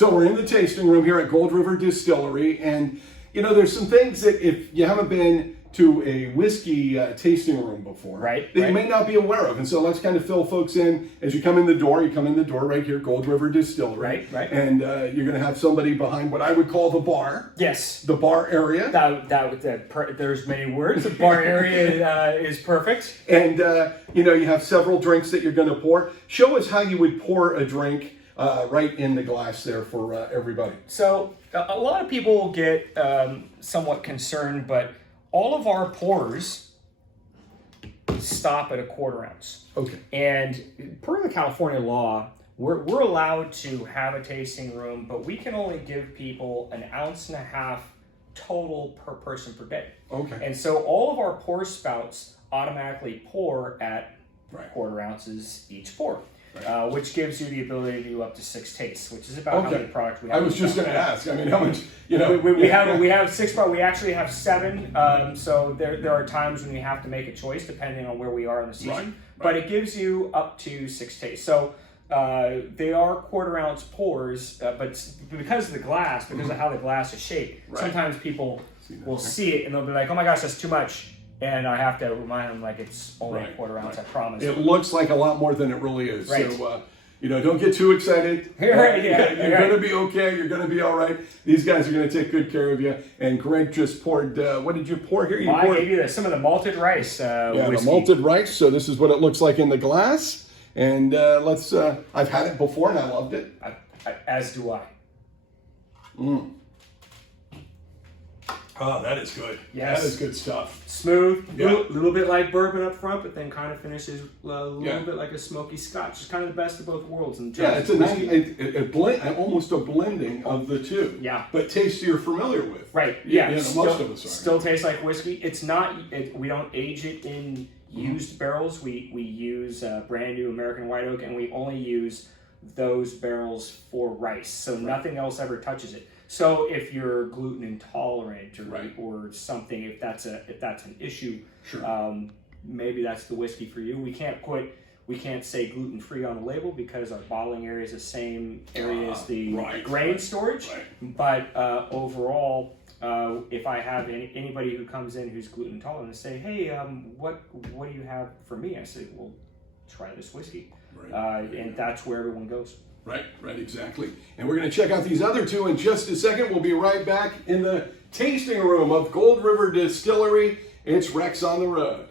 So we're in the tasting room here at Gold River Distillery, and you know, there's some things that if you haven't been to a whiskey tasting room before, Right, that right. you may not be aware of. And so let's kind of fill folks in as you come in the door. You come in the door right here, Gold River Distillery. Right, right. And you're going to have somebody behind what I would call the bar. Yes. The bar area. There's many words. The bar area is perfect. And, you know, you have several drinks that you're going to pour. Show us how you would pour a drink right in the glass there for everybody. So a lot of people get somewhat concerned, but all of our pours stop at a 1/4 ounce. Okay. And per the California law, we're allowed to have a tasting room, but we can only give people 1.5 ounces total per person per day. Okay. And so all of our pour spouts automatically pour at Right. 1/4 ounces each pour. Which gives you the ability to do up to 6 tastes, which is about how many products we have. I was just going to ask. I mean, how much, you know. We have 6 products. We actually have 7. So there are times when we have to make a choice depending on where we are in the season. Right. But it gives you up to 6 tastes. So they are 1/4 ounce pours, but because of the glass, because of how the glass is shaped, sometimes people will see it and they'll be like, "Oh my gosh, that's too much." And I have to remind them, like, it's only a 1/4 ounce, I promise. It looks like a lot more than it really is. Right. So, you know, don't get too excited. Right, yeah, You're going to be okay. You're going to be all right. These guys are going to take good care of you. And Greg just poured, what did you pour here? You I poured, gave you some of the malted rice yeah, whiskey. the malted rice. So this is what it looks like in the glass. And let's, I've had it before and I loved it. As do I. Mm. Oh, that is good. Yes. That is good stuff. Smooth, Yeah. little bit like bourbon up front, but then kind of finishes a little Yeah. bit like a smoky scotch. It's kind of the best of both worlds. In terms Yeah, it's of a nice, whiskey. a blend, almost a blending of the two. Yeah. But taste you're familiar with. Right. Yeah, Yeah. you know, most of us are. Still tastes like whiskey. It's not. We don't age it in used barrels. We use brand new American white oak, and we only use those barrels for rice. So nothing else ever touches it. So if you're gluten intolerant or something, if that's an issue, Sure. Maybe that's the whiskey for you. We can't say gluten free on the label because our bottling area is the same area as the grain storage. Right. But overall, if I have anybody who comes in who's gluten intolerant and say, "Hey, what do you have for me?" I say, "Well, try this whiskey," and that's where everyone goes. Right, exactly. And we're going to check out these other two in just a second. We'll be right back in the tasting room of Gold River Distillery. It's Rex on the Road.